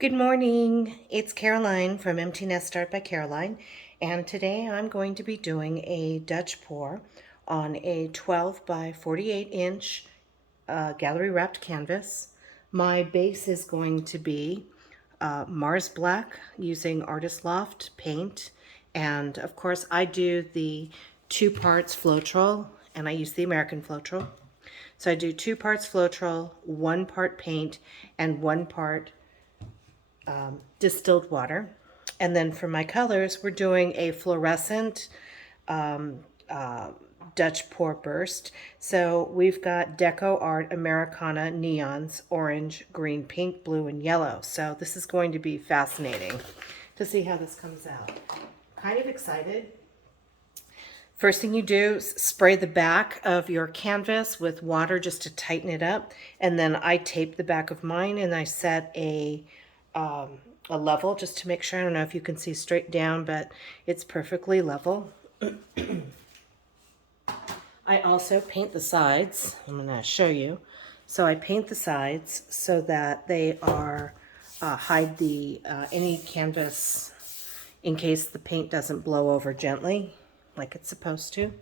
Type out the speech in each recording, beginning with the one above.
Good morning. It's Caroline from Empty Nest Art by Caroline, and today I'm going to be doing a Dutch pour on a 12 by 48 inch gallery wrapped canvas. My base is going to be Mars Black using Artist Loft paint, and of course I do the 2 parts Floetrol, and I use the American Floetrol. So I do 2 parts Floetrol, 1 part paint, and 1 part distilled water. And then for my colors, we're doing a fluorescent Dutch pour burst. So we've got Deco Art Americana neons, orange, green, pink, blue, and yellow. So this is going to be fascinating to see how this comes out. Kind of excited. First thing you do is spray the back of your canvas with water just to tighten it up. And then I tape the back of mine and I set a level just to make sure. I don't know if you can see straight down, but it's perfectly level. I also paint the sides. I'm going to show you. So I paint the sides so that they are hide the any canvas in case the paint doesn't blow over gently like it's supposed to.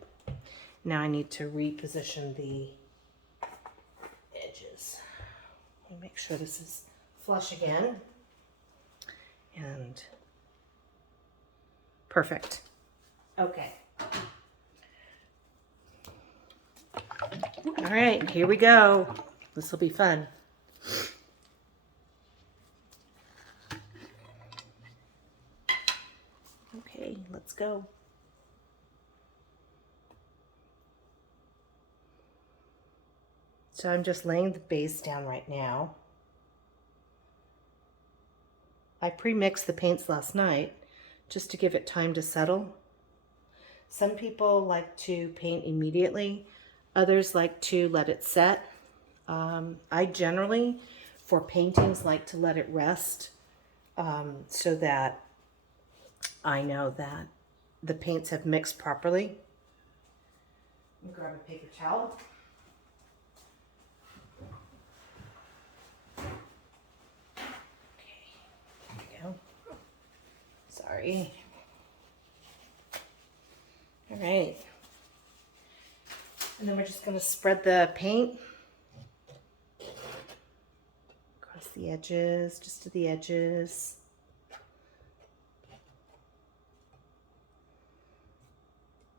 Now I need to reposition the edges. Let me make sure this is flush again. And perfect. Okay. All right, here we go. This will be fun. Okay, let's go. So I'm just laying the base down right now. I pre-mixed the paints last night just to give it time to settle. Some people like to paint immediately. Others like to let it set. I generally, for paintings, like to let it rest so that I know that the paints have mixed properly. Let me grab a paper towel. Sorry. All right. And then we're just going to spread the paint across the edges, just to the edges.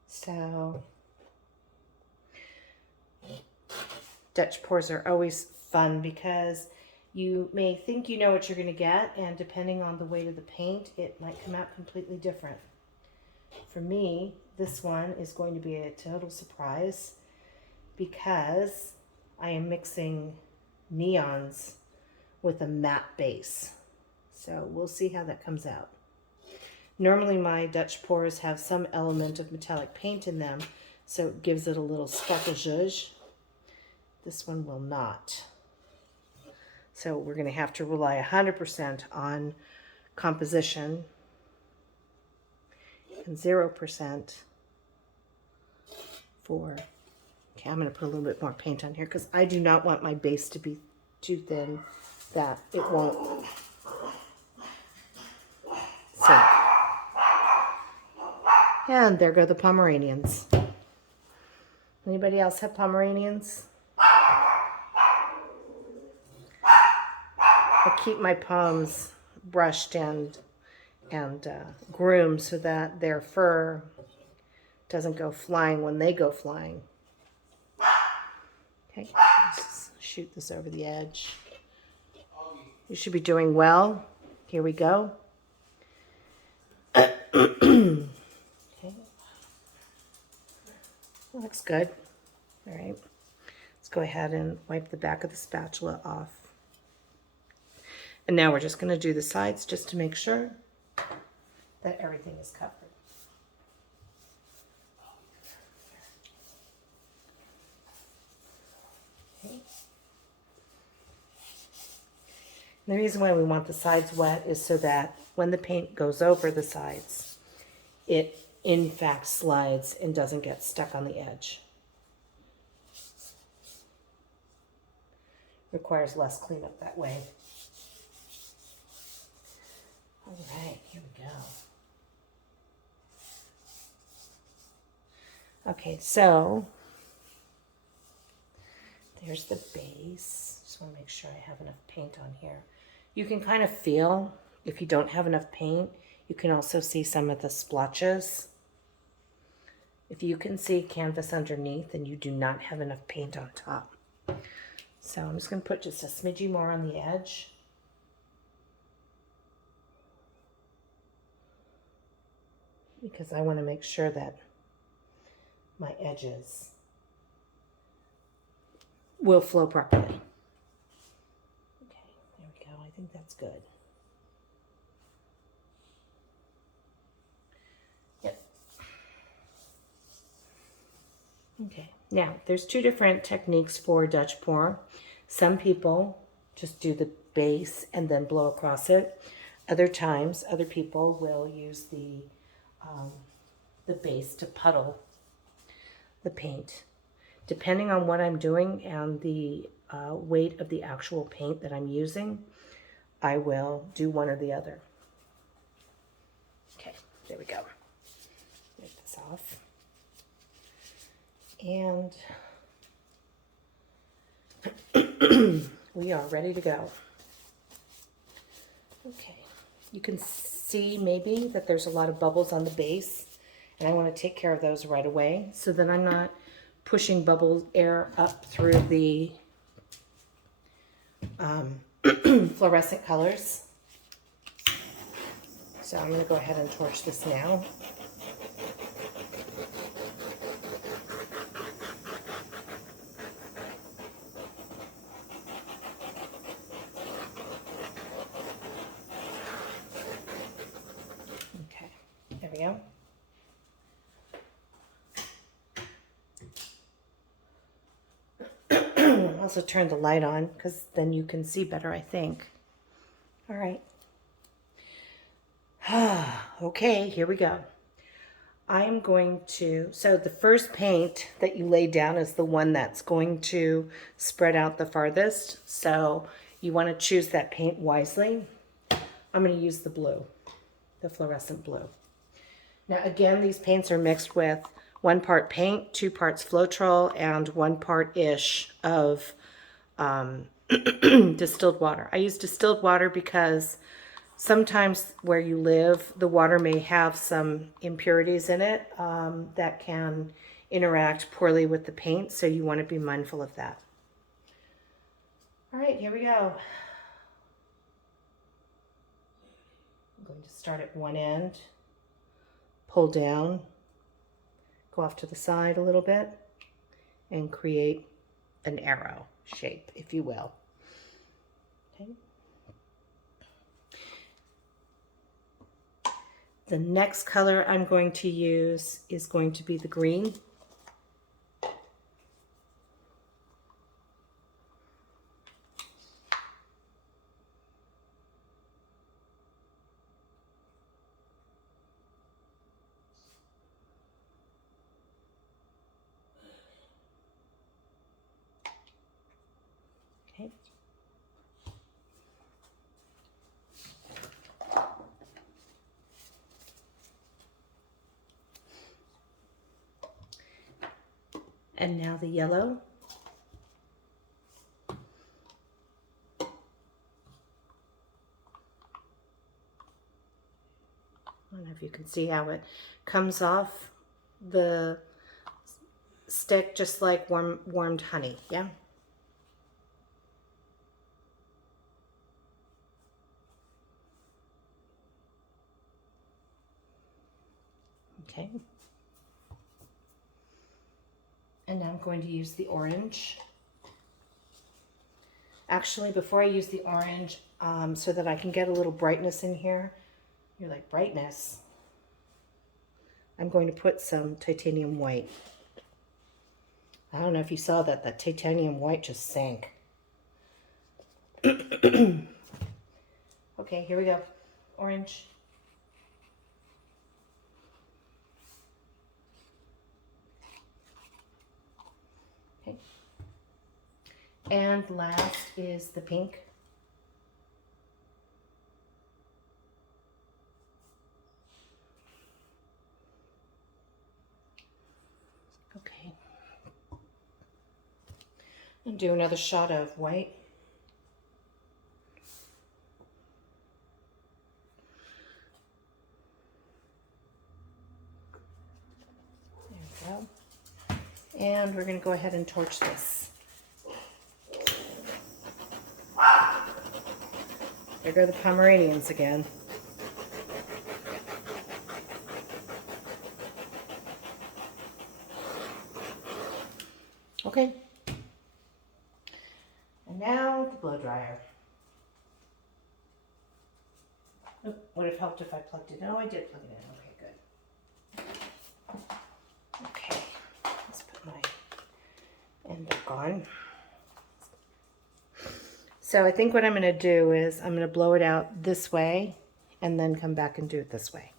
So Dutch pours are always fun because you may think you know what you're going to get, and depending on the weight of the paint, it might come out completely different. For me, this one is going to be a total surprise because I am mixing neons with a matte base. So we'll see how that comes out. Normally my Dutch pours have some element of metallic paint in them, so it gives it a little sparkle zhuzh. This one will not. So we're going to have to rely 100% on composition and 0% for, okay, I'm going to put a little bit more paint on here because I do not want my base to be too thin that it won't. So, and there go the Pomeranians. Anybody else have Pomeranians? I keep my palms brushed and groomed so that their fur doesn't go flying when they go flying. Okay, let's shoot this over the edge. You should be doing well. Here we go. Okay, looks good. All right, let's go ahead and wipe the back of the spatula off. And now we're just going to do the sides just to make sure that everything is covered. Okay. The reason why we want the sides wet is so that when the paint goes over the sides, it in fact slides and doesn't get stuck on the edge. Requires less cleanup that way. All right, here we go. Okay, so there's the base. Just want to make sure I have enough paint on here. You can kind of feel if you don't have enough paint. You can also see some of the splotches. If you can see canvas underneath, then you do not have enough paint on top. So I'm just going to put just a smidgy more on the edge. Because I want to make sure that my edges will flow properly. Okay, there we go. I think that's good. Yep. Okay, now there's two different techniques for Dutch pour. Some people just do the base and then blow across it. Other times, other people will use the base to puddle the paint. Depending on what I'm doing and the weight of the actual paint that I'm using, I will do one or the other. Okay, there we go. Get this off. And we are ready to go. Okay, you can see maybe that there's a lot of bubbles on the base, and I want to take care of those right away so that I'm not pushing bubble air up through the fluorescent colors. So I'm going to go ahead and torch this now. Okay, there we go. Also turn the light on because then you can see better, I think. All right. Okay, here we go. I am going to, so the first paint that you lay down is the one that's going to spread out the farthest. So you want to choose that paint wisely. I'm going to use the blue, the fluorescent blue. Now again, these paints are mixed with 1 part paint, 2 parts Floetrol, and 1 part-ish of distilled water. I use distilled water because sometimes where you live, the water may have some impurities in it that can interact poorly with the paint, so you want to be mindful of that. All right, here we go. I'm going to start at one end, pull down, go off to the side a little bit, and create an arrow shape, if you will. Okay. The next color I'm going to use is going to be the green. Okay. And now the yellow. I don't know if you can see how it comes off the stick just like warmed honey, yeah? Okay. And now I'm going to use the orange. Actually, before I use the orange, so that I can get a little brightness in here, you're like, brightness? I'm going to put some titanium white. I don't know if you saw that, that titanium white just sank. Okay, here we go. Orange. Okay. And last is the pink. And do another shot of white. There we go. And we're going to go ahead and torch this. There go the Pomeranians again. Okay. And now the blow dryer. Oh, would have helped if I plugged it in. Oh, I did plug it in. Okay, good. Okay, let's put my end back on. So I think what I'm going to do is I'm going to blow it out this way and then come back and do it this way.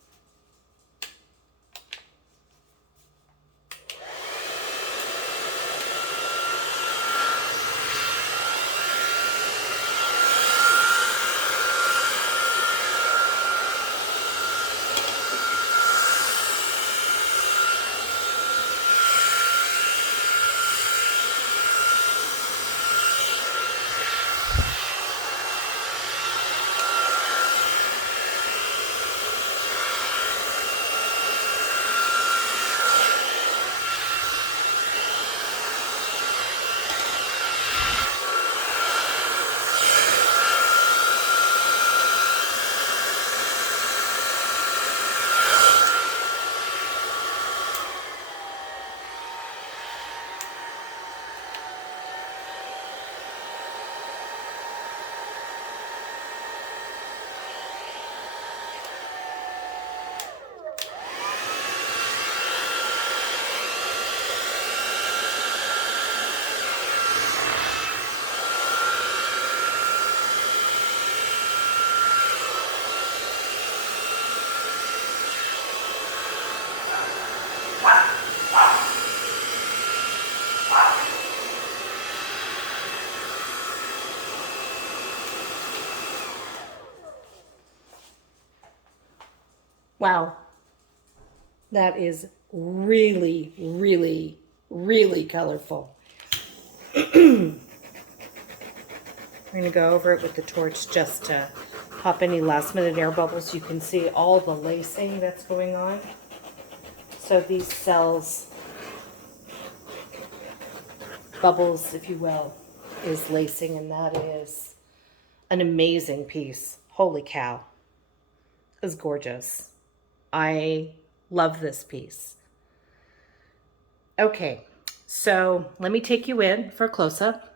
Wow, that is really, really, really colorful. We're going to go over it with the torch just to pop any last minute air bubbles. You can see all the lacing that's going on. So these cells, bubbles, if you will, is lacing, and that is an amazing piece. Holy cow. It's gorgeous. I love this piece. Okay, so let me take you in for a close-up.